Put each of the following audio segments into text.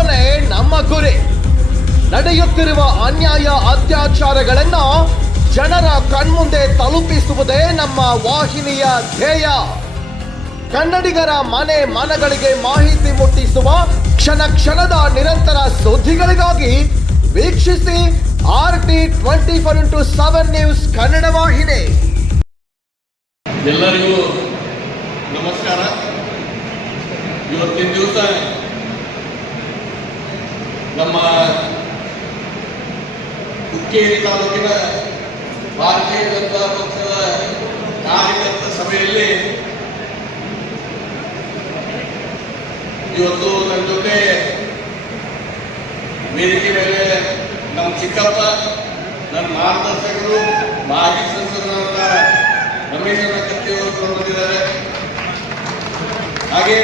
ಉಳಿಸುವನೇ ನಮ್ಮ ಗುರಿ. ನಡೆಯುತ್ತಿರುವ ಅನ್ಯಾಯ ಅತ್ಯಾಚಾರಗಳನ್ನ ಜನರ ಕಣ್ಮುಂದೆ ತಲುಪಿಸುವುದೇ ನಮ್ಮ ವಾಹಿನಿಯ ಧ್ಯೇಯ. ಕನ್ನಡಿಗರ ಮನೆ ಮನಗಳಿಗೆ ಮಾಹಿತಿ ಮುಟ್ಟಿಸುವ ಕ್ಷಣ ಕ್ಷಣದ ನಿರಂತರ ಸುದ್ದಿಗಳಿಗಾಗಿ ವೀಕ್ಷಿಸಿ RT24x7 ನ್ಯೂಸ್ ಕನ್ನಡ ವಾಹಿನಿ. ಎಲ್ಲರಿಗೂ ನಮಸ್ಕಾರ. ಇವತ್ತಿನ ದಿವಸ ನಮ್ಮ ಹುಕ್ಕೇರಿ ತಾಲೂಕಿನ ಭಾರತೀಯ ಜನತಾ ಪಕ್ಷದ ಕಾರ್ಯಕರ್ತ ಸಭೆಯಲ್ಲಿ ಇವತ್ತು ನನ್ನ ಜೊತೆ ವೇದಿಕೆ ಮೇಲೆ ನಮ್ಮ ಚಿಕ್ಕಪ್ಪ, ನನ್ನ ಮಾರ್ಗದರ್ಶಕರು, ಮಾಜಿ ಸಂಸದರಾದ ರಮೇಶನ ಕತ್ತಿಯವರು ಬಂದಿದ್ದಾರೆ. ಹಾಗೆ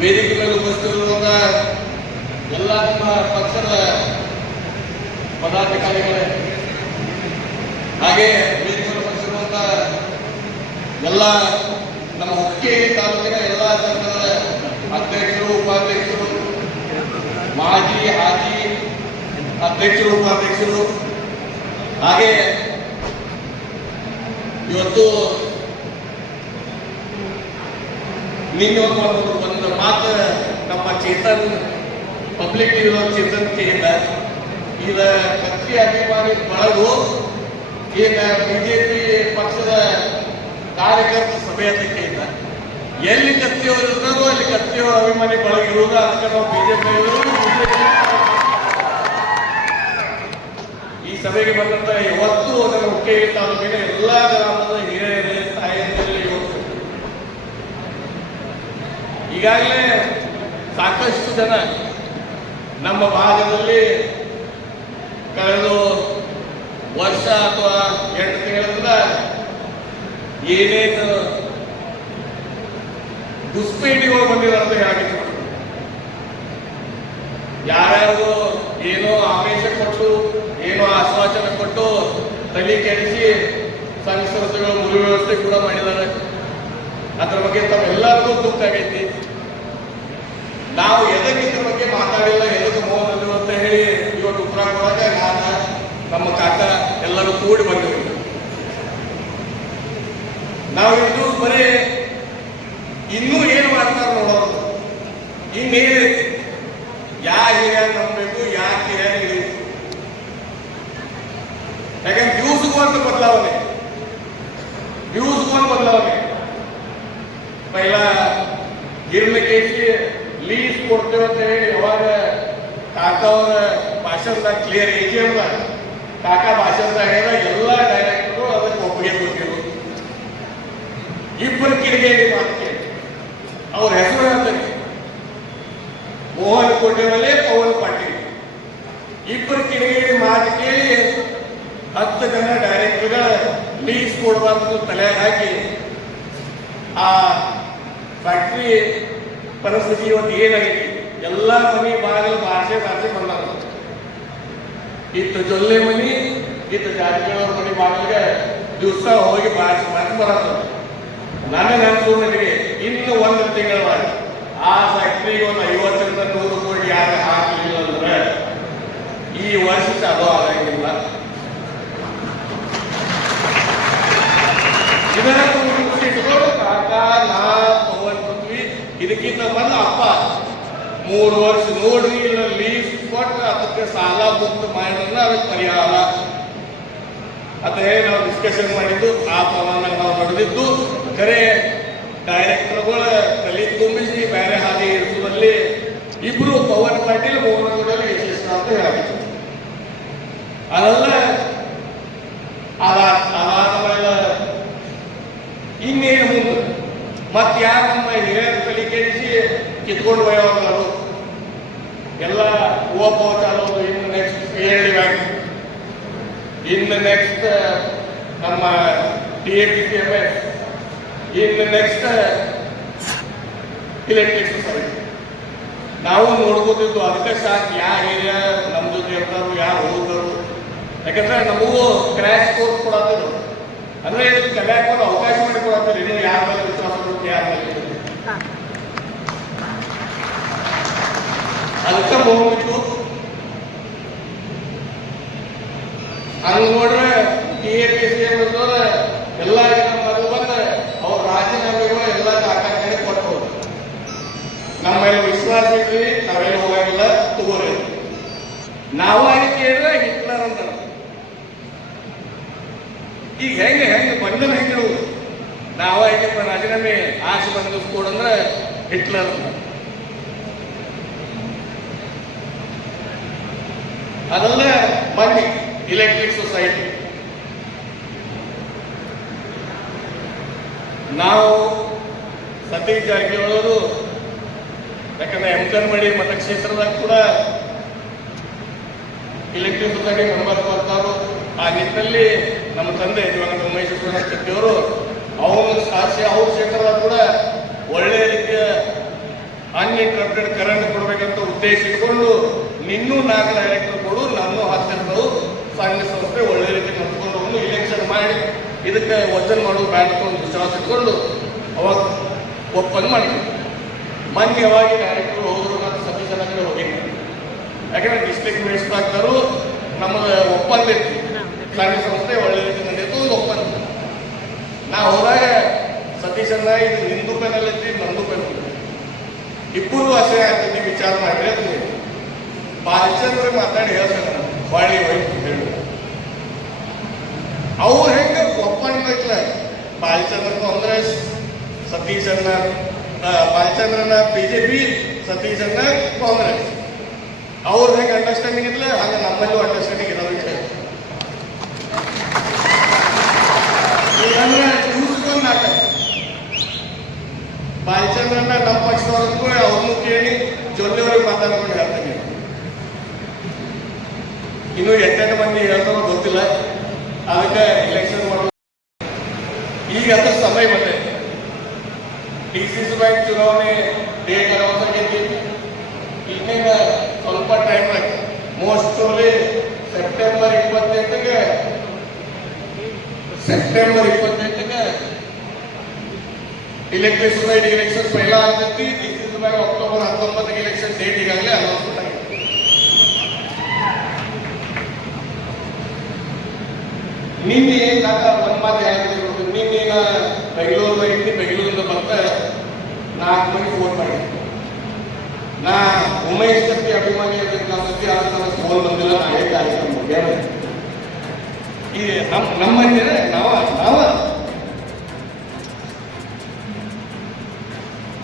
ವೇದಿಕೆ ಮೇಲೆ ಉಪಸ್ಥಿತರಿರುವಂತಹ ಎಲ್ಲ ನಮ್ಮ ಪಕ್ಷದ ಪದಾಧಿಕಾರಿಗಳೇ, ಹಾಗೆ ವೇದಿಕೆ ಮೇಲೆ ಉಪಸ್ಥಿತರಿರುವಂತಹ ಎಲ್ಲ ನಮ್ಮ ಹುಕ್ಕೇರಿ ತಾಲೂಕಿನ ಎಲ್ಲ ಸಂಘದ ಅಧ್ಯಕ್ಷರು, ಉಪಾಧ್ಯಕ್ಷರು, ಮಾಜಿ ಹಾಜಿ ಅಧ್ಯಕ್ಷರು, ಉಪಾಧ್ಯಕ್ಷರು, ಹಾಗೆ ಇವತ್ತು ನಿನ್ನೆ ಒಂದು ಮಾತು ನಮ್ಮ ಚೇತನ್ ಪಬ್ಲಿಕ್ ಚೇತನ್ ಕೇಳಿದ, ಈಗ ಕತ್ತಿ ಅಭಿಮಾನಿ ಬಳಗು ಈಗ ಬಿಜೆಪಿ ಪಕ್ಷದ ಕಾರ್ಯಕರ್ತ ಸಭೆ ಅಂತ ಕೇಳಿದ. ಎಲ್ಲಿ ಕತ್ತಿಯವರು ಇರ್ತಾರೋ ಅಲ್ಲಿ ಕತ್ತಿಯವರ ಅಭಿಮಾನಿ ಬಳಗ ಇರುವುದು. ಅದಕ್ಕೆ ನಾವು ಬಿಜೆಪಿ ಈ ಸಭೆಗೆ ಬಂದಂತ ಇವತ್ತು ನಮ್ಮ ಹುಕ್ಕೇರಿ ತಾಲೂಕಿನ ಎಲ್ಲ ಗ್ರಾಮದ ಹಿರಿಯರೇ, ತಾಯಿಯಂದಿರಲಿ, ಈಗಾಗಲೇ ಸಾಕಷ್ಟು ಜನ ನಮ್ಮ ಭಾಗದಲ್ಲಿ ಕಳೆದ ವರ್ಷ ಅಥವಾ 8 ತಿಂಗಳಿಂದ ಏನೇನು ದುಷ್ಪೇಟಿಗಳು ಬಂದಿದ್ದಾರೆ ಅಂತ ಹೇಳಾಗಿತ್ತು. ಯಾರ್ಯಾರು ಏನೋ ಆವೇಶ ಕೊಟ್ಟು, ಏನೋ ಆಶ್ವಾಸನ ಕೊಟ್ಟು ತಲೆ ಕೆಡಿಸಿ ಸಂಘ ಸಂಸ್ಥೆಗಳು ಮುಲು ವ್ಯವಸ್ಥೆ ಕೂಡ ಮಾಡಿದ್ದಾರೆ. ಅದ್ರ ಬಗ್ಗೆ ತಮ್ಮೆಲ್ಲರಿಗೂ ದುಃಖ ಆಗೈತಿ. ನಾವು ಎದಕ್ಕೆ ಇದ್ರ ಬಗ್ಗೆ ಮಾತಾಡಿಲ್ಲ, ಎದಕ್ಕೆ ಮೌನ ಅಂತ ಹೇಳಿ ಇವತ್ತು ಉತ್ತರ ಕೊಡಾಕ ನಾನು, ನಮ್ಮ ಕಾಕ ಎಲ್ಲರೂ ಕೂಡಿ ಬಂದಿವಿ. ನಾವು ಇದು ಬರೀ ಇನ್ನೂ ಏನು ಮಾಡ್ತಾರೆ ನೋಡೋದು, ಇನ್ನೇನೈತಿ, ಯಾ ಹಿರಿಯ ನಂಬಬೇಕು, ಯಾಕೆ ಹಿರಿಯ ಹಿಡಿಬೇಕು. ಯಾಕಂದ್ರೆ ದಿವಸಕ್ಕೂ ಅಂತ ಬದಲಾವಣೆ. ಪೈಲ ಗಿರ್ಮಿ ಕೇಸಿ ಲೀಸ್ ಕೊಡ್ತೇವೆ ಅಂತ ಹೇಳಿ ಯಾವಾಗ ಕಾಕ ಅವರ ಭಾಷಣದಾಗ ಕ್ಲಿಯರ್ ಏಜಿಯಲ್ಲ, ಕಾಕ ಭಾಷಣದಾಗ ಹೇಳಿದಾಗ ಎಲ್ಲ ಡೈರೆಕ್ಟರು ಅದಕ್ಕೆ ಒಪ್ಪಿಗೆ ಕೊಟ್ಟಿರು. ಇಬ್ಬರು ಕಿಡಿಗೇಡಿ ಮಾತು ಕೇಳಿ ಅವ್ರ ಹೆಸರು ಹೇಳ್ತಾರೆ, ಮೋಹನ್ ಕೋಟೆವಲ್ಲೇ, ಪವನ್ ಪಾಟೀಲ್. ಇಬ್ಬರು ಕಿಡಿಗೇಡಿ ಮಾತು ಕೇಳಿ 10 ಜನ ಡೈರೆಕ್ಟರ್ಗಳ ಲೀಸ್ ಕೊಡಬಾರ್ದು ತಲೆ ಹಾಕಿ ಆ ಫ್ಯಾಕ್ಟ್ರಿ ಪರಿಸ್ಥಿತಿ ಇವತ್ತು ಏನಾಗಿದೆ. ಎಲ್ಲ ಮನೆ ಬಾಗಿಲು ಭಾಷೆ ಬಂದಾಗ ಇತ್ತು ಜೊಲ್ಲೆ ಮನಿ, ಇತ್ತು ಜಾರಕಿಹೊಳಿ ಮನೆ ಬಾಗಿಲಿಗೆ ದಿವಸ ಹೋಗಿ ಬಾರಿಸಿ ಬರತ್ತ. ನನಗೆ ಅನ್ಸೋ ಮಟ್ಟಿಗೆ ಇನ್ನು 1 ತಿಂಗಳೊಳಗೆ ಆ ಫ್ಯಾಕ್ಟ್ರಿಗೆ ಒಂದು 50ರಿಂದ 100 ಕೋಟಿ ಯಾರು ಹಾಕಲಿಲ್ಲ ಅಂದ್ರೆ ಈ ವರ್ಷಕ್ಕೆ ಅದು ಆಗಂಗಿಲ್ಲ. ಇದನ್ನ ಇಟ್ಕೊಂಡು ಕಾಕ, ನಾ, ಪವನ್ ಪೃಥ್ವಿ, ಇದಕ್ಕಿಂತ ಬಂದು ಅಪ್ಪ 3 ವರ್ಷ ನೋಡ್ರಿ ಇಲ್ಲ ಲೀಸ್ ಕೊಟ್ಟು ಅದಕ್ಕೆ ಸಾಲ ಮುಕ್ತ ಮಾಡೋಣ, ಅದಕ್ಕೆ ಪರಿಹಾರ ಅಂತ ಹೇಳಿ ನಾವು ಡಿಸ್ಕಷನ್ ಮಾಡಿದ್ದು. ಆ ಪ್ರಮಾಣ ನಾವು ನಡೆದಿದ್ದು ಖರೆ ಡೈರೆಕ್ಟರ್ಗಳ ತಲೆ ತುಂಬಿಸಿ ಬೇರೆ ಹಾದಿ ಇರಿಸುವಲ್ಲಿ ಇಬ್ರು ಪವನ್ ಪಾಟೀಲ್, ಮೋಹನ್ ಕೋಟೆಯಲ್ಲಿ ಯಶಸ್ವಿ ಅಂತ ಹೇಳಾಗಿತ್ತು. ಅದೆಲ್ಲ ಅದಾದ ಮೇಲೆ ಇನ್ನೇನು ಮುಂದೆ ಮತ್ತೆ ಯಾರು ನಮ್ಮ ಹಿರಿಯರ ತಲೆ ಕೆಡಿಸಿ ಕಿತ್ಕೊಂಡು ಹೋಗೋರು ಎಲ್ಲ ಓಪೋ ಚಾಲೋದು. ಇನ್ನು ನೆಕ್ಸ್ಟ್ PLD ಬ್ಯಾಂಕ್, ಇನ್ನು ನೆಕ್ಸ್ಟ್ ನಮ್ಮ TAPCMS, ಇನ್ನು ನೆಕ್ಸ್ಟ್ ಇಲೆಕ್ಟ್ರಿಕ್ ಸೊಸೈಟಿ. ನಾವು ನೋಡ್ಕೋತಿದ್ದು ಅದಕ್ಕೆ ಸಾಕು ಯಾರು ಏರಿಯಾ ನಮ್ಮ ಜೊತೆ ಇರ್ತಾರೋ, ಯಾರು ಹೋಗ್ತಾರೋ. ಯಾಕಂದ್ರೆ ನಮಗೂ ಕ್ರ್ಯಾಶ್ ಕೋರ್ಸ್ ಕೊಡತ್ತಿದ್ರು, ಅಂದ್ರೆ ಇದಕ್ಕೆ ಕಲಿಯಾಕ ಒಂದು ಅವಕಾಶ ಮಾಡಿ ಕೊಡತ್ತಾರೆ. ಇನ್ನು ಯಾರ ಮೇಲೆ ವಿಶ್ವಾಸ ಕೊಟ್ಟು ಯಾರ ಮೇಲೆ ಅದಕ್ಕೆ ಹೋಗ್ಬಿಟ್ಟು ಹಂಗೆ ನೋಡ್ರೆ TAPC ಎಲ್ಲ ಬಂದು ಅವ್ರ ರಾಜೀನಾಮೆಗಳು ಎಲ್ಲ ದಾಖಲೆ ಕೊಟ್ಟು ನಮ್ಮ ಮೇಲೆ ವಿಶ್ವಾಸ ಇದ್ರಿ, ನಾವೆಲ್ಲ ಹೋಗಂಗಿಲ್ಲ ತಗೋರಿ. ನಾವಾಗಿ ಕೇಳಿದ್ರೆ ಹಿಟ್ಲರ್ ಅಂತ. ಈಗ ಹೆಂಗೆ ಬಂಧನ ಹೆಂಗೆ ನಾವಾಗಿ ರಾಜೀನಾಮೆ ಆಸೆ ಬಂದಿಸ್ಕೊಡಂದ್ರೆ ಹಿಟ್ಲರ್ ಅಂತ. ಅದೆಲ್ಲ ಬನ್ನಿ ಇಲೆಕ್ಟ್ರಿಕ್ ಸೊಸೈಟಿ ನಾವು ಸತೀಶ್ ಜಾರಕಿಹೊಳಿ ಯಾಕಂದ್ರೆ ಎಮ್ಕನ್ಮಡಿ ಮತಕ್ಷೇತ್ರದಾಗ ಕೂಡ ಇಲೆಕ್ಟ್ರಿಕ್ ಸೊಸೈಟಿ ಮೆಂಬರ್ ಬರ್ತಾರೋ. ಆ ನಿಟ್ಟಿನಲ್ಲಿ ನಮ್ಮ ತಂದೆ ದಿವಂಗತ ಉಮೇಶ್ ಅವರು ಅವನು ಸಾಕ್ಷಿ ಅವ್ರ ಕ್ಷೇತ್ರದಾಗ ಕೂಡ ಒಳ್ಳೆಯ ರೀತಿಯ ಅನ್ಇಂಟರಪ್ಟೆಡ್ ಕರೆಂಟ್ ಕೊಡಬೇಕಂತ ಉದ್ದೇಶ ಇಟ್ಕೊಂಡು ನಿನ್ನೂ 4 ಡೈರೆಕ್ಟರ್ ಕೊಡು, ನಾನು 10 ಇರ್ತವು, ಸಂಘ ಸಂಸ್ಥೆ ಒಳ್ಳೆ ರೀತಿ ನಡ್ಕೊಂಡು ಇಲೆಕ್ಷನ್ ಮಾಡಿ ಇದಕ್ಕೆ ವಚನ ಮಾಡೋದು ಬ್ಯಾಡ ಒಂದು ವಿಶ್ವಾಸ ಇಟ್ಕೊಂಡು ಅವಾಗ ಒಪ್ಪಂದ ಮಾಡಿದ್ವಿ. ಮೊನ್ನೆ ಯಾವಾಗ ಡೈರೆಕ್ಟರ್ ಹೋದ್ರು ಮತ್ತು ಸತೀಶ್ ಕಡೆ ಹೋಗಿದ್ದೆ. ಯಾಕಂದ್ರೆ ಡಿಸ್ಟ್ರಿಕ್ಟ್ ಮಿನಿಸ್ಟರ್ ನಮಗೆ ಒಪ್ಪಂದ ಇತ್ತು, ಸಂಘ ಸಂಸ್ಥೆ ಒಳ್ಳೆ ರೀತಿ ನಡೆಯಿತು, ಒಂದು ಒಪ್ಪಂದ. ನಾ ಹೋದಾಗ ಸತೀಶನ್ನ ಇದು ನಿಂದು ಪೆನಲ್ ಐತಿ, ನಂದು ಪೆನಲ್ ಇಬ್ಬರು ಅಸಹ್ಯ ಆಗ್ತದೆ ವಿಚಾರ ಮಾಡಿದ್ರೆ ಅದು ಬಾಲಚಂದ್ರ ಮಾತಾಡಿ ಹೇಳ್ತಾರೆ ಬಾಳಿ ಹೋಯ್ತು ಹೇಳಿ. ಅವ್ರು ಹೆಂಗೆ ಒಪ್ಪಂದ ಐತ್ಲ ಬಾಲಚಂದ್ರ ಕಾಂಗ್ರೆಸ್, ಸತೀಶನ್ನ ಬಾಲಚಂದ್ರನ BJP, ಸತೀಶನ್ನ ಕಾಂಗ್ರೆಸ್. ಅವ್ರ ಹೆಂಗೆ ಅಂಡರ್ಸ್ಟ್ಯಾಂಡಿಂಗ್ ಇತ್ತಲ್ಲ ಹಾಗೆ ನಮ್ಮಲ್ಲೂ ಅಂಡರ್ಸ್ಟ್ಯಾಂಡಿಂಗ್ ಇರೋ ವಿಷಯ. ಈಗಂದ್ರೆ ಕೂಸ್ಕೊಂಡು ನಾಟಕ ಬಾಲಚಂದ್ರನ ನಮ್ಮ ಪಕ್ಷದವ್ರಿಗೂ ಅವ್ರನ್ನೂ ಕೇಳಿ ಜೊತೆಯವ್ರಿಗೆ ಮಾತಾಡ್ಕೊಂಡು ಹೇಳ್ತೀನಿ. ಇನ್ನು 8 ಮಂದಿ ಹೇಳ್ತಾರೋ ಗೊತ್ತಿಲ್ಲ, ಅದಕ್ಕೆ ಎಲೆಕ್ಷನ್ ಮಾಡೋದು ಈಗ ಅದ್ರ ಸಮಯ ಬಂದೆ. DCC ಬ್ಯಾಂಕ್ ಚುನಾವಣೆ ಡೇಟ್ ಆಗೈತಿ. ಇನ್ನೇನು ಸ್ವಲ್ಪ ಟೈಮ್ ಆಗಿ ಮೋಸ್ಟ್ ಓನ್ಲಿ ಸೆಪ್ಟೆಂಬರ್ 28ಗೆ इलेक्ट्रिक सोसाइटी इलेक्शन पहिला ಆಗ್ತೈತಿ. DCC ಬ್ಯಾಂಕ್ ಅಕ್ಟೋಬರ್ 19ಗೆ ಇಲೆಕ್ಷನ್ ಡೇಟ್ ಈಗಾಗಲೇ ಅನೌನ್ಸ್ಮೆಂಟ್ ಆಗಿದೆ. ನಿನ್ನೆ ಒಂದು ಮಾತು ಹೇಳಿದ್ರು, ನಿನ್ನೆ ಬೆಂಗಳೂರಲ್ಲಿ ಇದ್ದು ಬೆಂಗಳೂರಿಂದ ಬಂದ 4 ಮಂದಿ ಫೋನ್ ಮಾಡಿ ನಾ ಉಮೇಶ್ ಕತ್ತಿ ಅಭಿಮಾನಿ ಅದಕ್ಕೆ ಆ ಫೋನ್ ಬಂದಿಲ್ಲ, ನಾಳೆ ಕಾರ್ಯಕ್ರಮ ಈ ನಮ್ಮ ಮಂದಿರ ನಾವ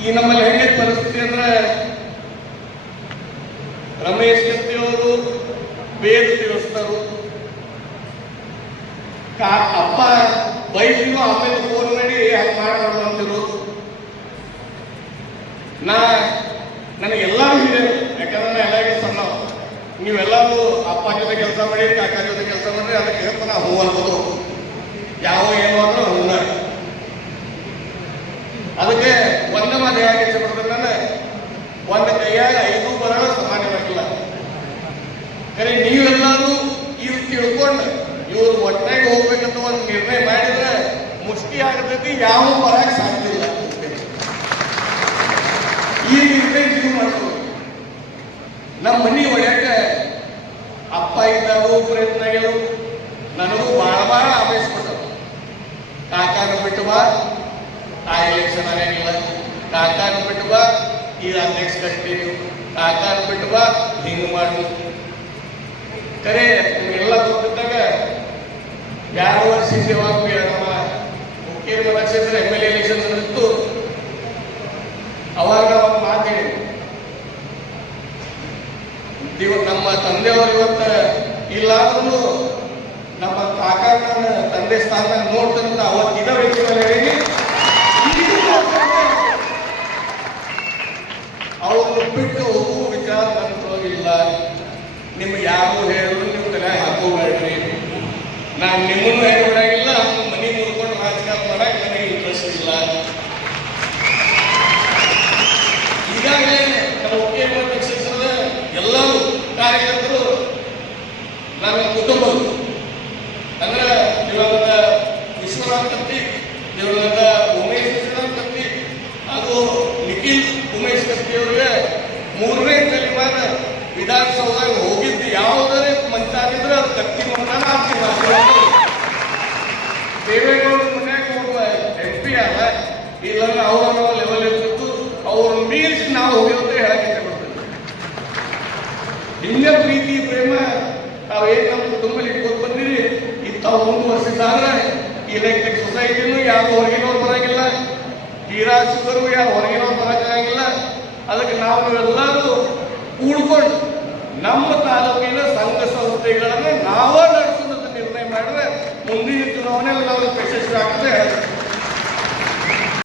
ಈ ನಮ್ಮಲ್ಲಿ ಹೆಂಗೆ ಪರಿಸ್ಥಿತಿ ಅಂದ್ರೆ ರಮೇಶ್ ಕತ್ತಿ ಅವರು ವೇದ ತಿಳಿಸ್ತಾರು, ಅಪ್ಪ ಬೈದಿರೋ ಆಮೇಲೆ ಫೋನ್ ಮಾಡಿ ಹಂಗೆ ಮಾಡೋದು ಅಂತಿರು. ನನಗೆಲ್ಲರೂ ಹಿರಿಯರು, ಯಾಕಂದ್ರೆ ನಾ ಎಲ್ಲರಿಗೂ ಸಣ್ಣ. ನೀವೆಲ್ಲರೂ ಅಪ್ಪ ಜೊತೆ ಕೆಲಸ ಮಾಡಿ, ಕಾಕ ಜೊತೆ ಕೆಲಸ ಮಾಡಿ, ಅದಕ್ಕೆ ಹೇಳ್ತಾ ನಾ ಹೂ ಅನ್ಬೋದು. ಯಾವ ಏನು ಅಂದ್ರೆ ಹೂನ. ಅದಕ್ಕೆ ಒಂದೇ ಮಾತು ಹೇಳಕ್ಕೆ ಇಷ್ಟಪಡ್ತಾರೆ, ನಾನು ಒಂದು ಕೈಯಾಗ 5 ಬರಲು ಸಮಾನವಾಗಿಲ್ಲ. ಖರೆ ನೀವೆಲ್ಲರೂ ಇವ್ ತಿಳ್ಕೊಂಡು ಇವ್ರು ಒಟ್ಟಾಗಿ ಹೋಗ್ಬೇಕಂತ ಒಂದು ನಿರ್ಣಯ ಮಾಡಿದ್ರೆ ಮುಷ್ಟಿ ಆಗತೈತಿ, ಯಾವ ಬರಕ್ಕೆ ಸಾಧ್ಯ ಇಲ್ಲ. ಈ ನಿರ್ಣಯ ನೀವು ಮಾಡ್ಬೋದು. ನಮ್ಮ ಮನೆ ಒಳ್ಯಾಕ ಅಪ್ಪ ಇದ್ದಾಗೂ ಪ್ರಯತ್ನ ಆಗ್ಯಾವ, ನನಗೂ ಭಾಳ ಆವೇಶ ಕೊಟ್ಟವು. ಕಾಕಾನ ಬಿಟ್ಟು ಬಾ, ಆ ಎಲೆಕ್ಷನ್ ಆಗಂಗಿಲ್ಲ, ಕಾಕಾನ ಬಿಟ್ಟು ಬಾ ಈ ಅಧ್ಯಕ್ಷ ಕಟ್ತೀವಿ, ಕಾಕಾನ ಬಿಟ್ಟು ಬಾ ಹಿಂಗೆ ಮಾಡು. ಖರೆ ನಿಮಗೆಲ್ಲ ಗೊತ್ತಿದ್ದಾಗ 2 ವರ್ಷ ಹಿಂದೆ ನಮ್ಮ ಹುಕ್ಕೇರಿ ಮತಕ್ಷೇತ್ರ MLA ಎಲೆಕ್ಷನ್ ನಡೆದಿತ್ತು. ಅವಾಗ ಒಂದು ಮಾತು ಹೇಳಿದ್ವಿ, ನಮ್ಮ ತಂದೆಯವರು ಇವತ್ತು ಇಲ್ಲಾದ್ರೂ ನಮ್ಮ ಕಾಕಾನ ತಂದೆ ಸ್ಥಾನ ನೋಡ್ತಾರಂತ ಅವತ್ತಿನ ವ್ಯಕ್ತಿ ಮೇಲೆ ಹೇಳಿ ಅವ್ರನ್ನ ಬಿಟ್ಟು ಹೋಗುವ ವಿಚಾರ ನನಗಿಲ್ಲ. ನಿಮ್ಗೆ ಯಾರು ಹೇಳಿದ್ರು ನೀವು ತಲೆ ಹಾಕೋಬೇಡ್ರಿ. ನಾನು ನಿಮ್ಮನ್ನು ಹೇಳಿ ಬಿಡಾಗಿಲ್ಲ, ಮನೆ ಮುರ್ಕೊಂಡು ರಾಜಕಾರಣ ಮಾಡಕ್ಕೆ ನನಗೆ ಇಂಟ್ರೆಸ್ಟ್ ಇಲ್ಲ. ಈಗಾಗಲೇ ನಮ್ಮ ಹುಕ್ಕೇರಿ ಕ್ಷೇತ್ರದ ಎಲ್ಲರೂ ಕಾರ್ಯಕರ್ತರು ನನ್ನ ಕುಟುಂಬರು ಅಂದ್ರೆ ದಿವಂಗತ ವಿಶ್ವನಾಥ್ ಕತ್ತಿ, ದಿವಂಗತ ಉಮೇಶ್ ವಿಶ್ವನಾಥ್ ಕತ್ತಿ ಹಾಗೂ ನಿಖಿಲ್ ಉಮೇಶ್ ಕತ್ತಿ ಅವರಿಗೆ ಮೂರನೇ ತಲೆಮಾರ ವಿಧಾನಸೌಧಕ್ಕೆ ಹೋಗಿದ್ದು ಯಾವುದೇ ಮಂತ ಆಗಿದ್ರೆ ಅದು ಕತ್ತಿ ಮಂತನ ಆಗ್ತಿಲ್ಲ. ದೇವೇಗೌಡರ ಮನ್ಯಾಗ ಒಬ್ಬ MP ಅದ, ಇಲ್ಲ ಅವರ ಲೆವೆಲ್ ಇರ್ತಿತ್ತು, ಅವ್ರ ಮೀರಿಸಿ ನಾವು ಹೋಗಿರುತ್ತೆ ಹೇಳಕ್ಕೆ ಬರ್ತದೆ. ಹಿಂಗ ಪ್ರೀತಿ ಪ್ರೇಮ ತಾವೇನು ನಮ್ಮ ಕುಟುಂಬದಲ್ಲಿ ಇಟ್ಕೊಂಡು ಬಂದಿರಿ, ತಾವು ಮುಂದುವರೆಸಿದ್ದಾದ್ರೆ ಎಲೆಕ್ಟ್ರಿಕ್ ಸೊಸೈಟಿನೂ ಯಾರು ಹೊರಗಿನವ್ರು ಬರೋಂಗಿಲ್ಲ, ತೀರಾ ಶುಗರು ಯಾರು ಹೊರಗಿನವ್ರು ಬರೋಕ್ಕಾಗಿಲ್ಲ. ಅದಕ್ಕೆ ನಾವು ಎಲ್ಲರೂ ಕೂಡ್ಕೊಂಡು ನಮ್ಮ ತಾಲೂಕಿನ ಸಂಘ ಸಂಸ್ಥೆಗಳನ್ನು